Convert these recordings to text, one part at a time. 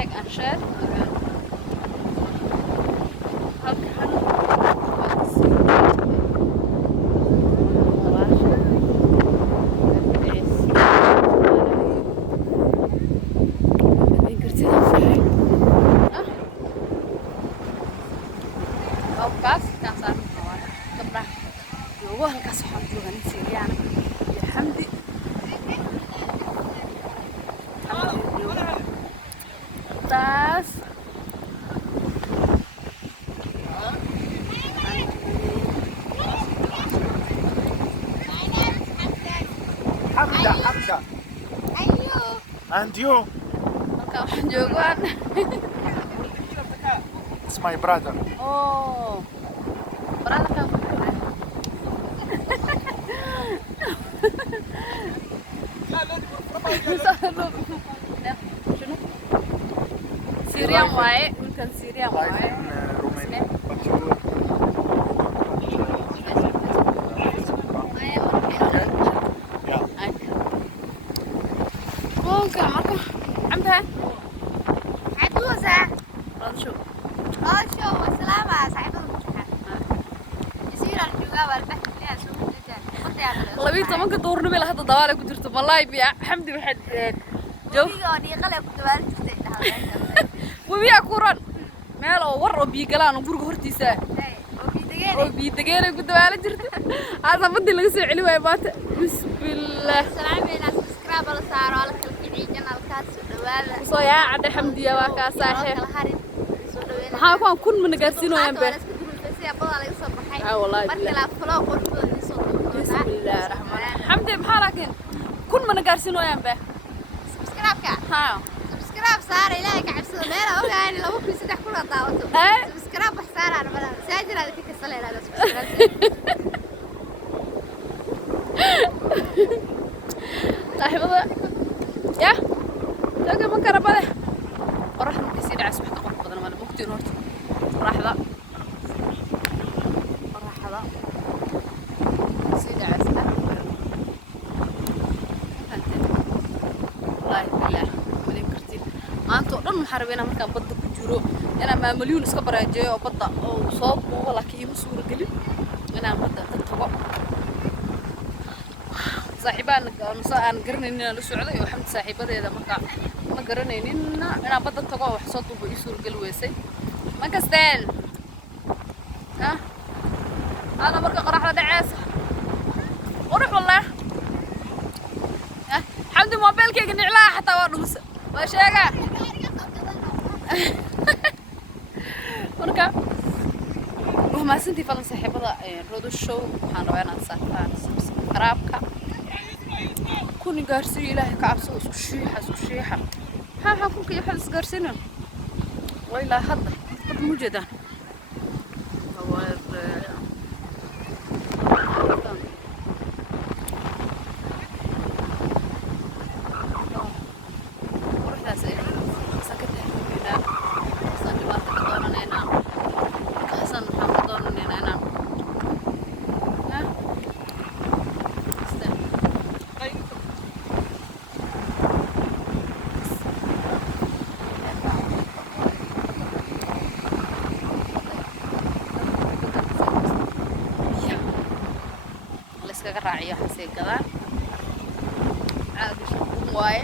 like and share. halkaas waxaan joogaa nin Siiriyaan iyo Xamdi taas Hamza. And you? halkaan waxaan joogaa It's my brother. oh brother Syrian waaye wiilkan Syrian Live waaye in Romania. But you... Yeah. okay marka amta عدوزة شو شو والسلامة صاحبة يصير الجواب والبحث فيها شو labii tobanka duurnimo ilaa hadda dabaal ay ku jirto wallahi biya Xamdi waxay joog wabiya ku ran meel oo war oo biyo galaan guriga hortiisa oo biyo dageen ku dabaal jirto aad badii laga soo celi waay maanta bismillah salaamina subscribe la saaro ala kala kicii channelkaas dhawaada soo yaa cad Xamdiya waa ka saaxiib maxaa ku kun mana gaarsiinayaan be والله markii la falo qortooda soo بسم الله الرحمن الرحيم حمدي بحالك كل ما نقارسين ويان به subscribe ka ها subscribe saar ilaahay ka cabsado meel ogaani laba kun saddex kun daawato subscribe wax saar aan badan saajirada ka kasaleeyay subscribe صاحبها يا تلقى من كربله وراح نسير عسبح تقرب بدل ما نبكتي نورت راح ذا سيدي عسكر والله بالله ولي كرتين ما أنتوا دون محاربين هم كان بدك تجرو أنا ما مليون إسكبر جاي أو بدأ أو صوب ولا كي مسور قليل أنا بدأ تتبع صاحبان أنا قرن إننا لسعودي وحمد صاحبة إذا ما قرن إننا أنا بدأ تتبع وحصوت وبيسور قلوسي ما كستان ها أنا مركب قرحة دعاس وروح والله حمد موبايل كي نعلاه حتى ورمس وشاقة مركب وما سنتي فلان صاحبة رودو الشو حانوانا نصاحبان قرابك كوني قارسي إلهي كعبسو اسكو شيحة ها كونك يحلس قارسينا وإلا هذا قد موجدا هو iskaga raaciyo xasee gadaan caadi shaqo waaye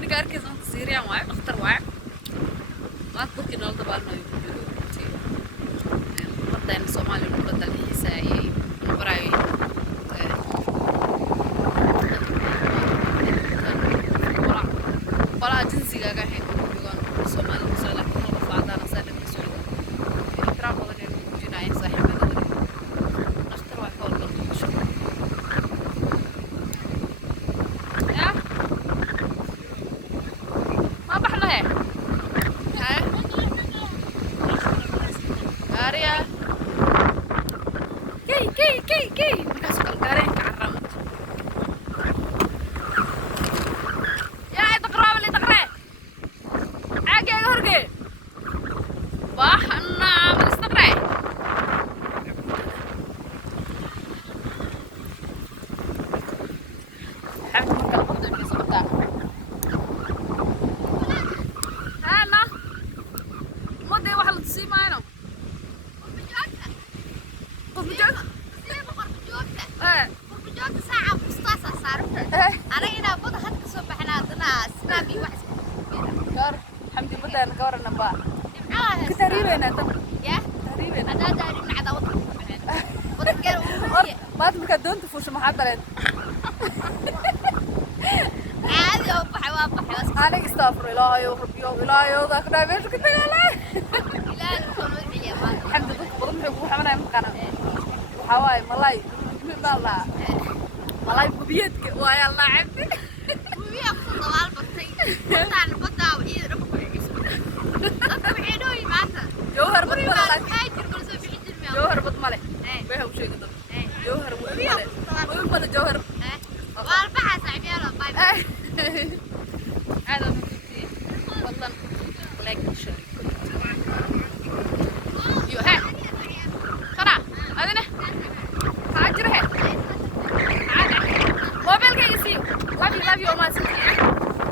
ninka arkaysa inta Siiriyaan waaye dhakhtar waaye maanta dadkii nolol dabaalnayo ku jiro badayna Soomaaliya lagu dalxiisa ayay baraayay qolaa jinsigaaga ahayn joogaan Soomaaliya soo laakiin halka faacdaan asaga ka soo ikraam badan ay ku jiraan saaxiibada كي مركز قلقارين كعرمت يا تقرأ اللي تقرأ عاقي هرقي باح أنا من استقرأ حبيت مركز قبض في صبتها أنا هنا بضع حد كسب إحنا عندنا سنابي واحد قار حمدي بدأ نقارن بقى كتريبة أنا يا تقريبا أنا داري من عدا وضع وضع كير ما تمكدون تفوش محبة لين عادي وضع بس عليك استغفر الله يا ربي الله يا ذاك نايمش كنت قاله لا نكون وضعي ما الحمد لله بدون حقوق حمنا مقنا وحواي ملاي من الله ملاي ببيتك ويا الله عبدي ويأخذ ضلال بطي وطعن بطا وإيه ربك بعيدوي معنا جوهر بطملة هاي تقول سوي بحجر جوهر بطملة بيها وشيء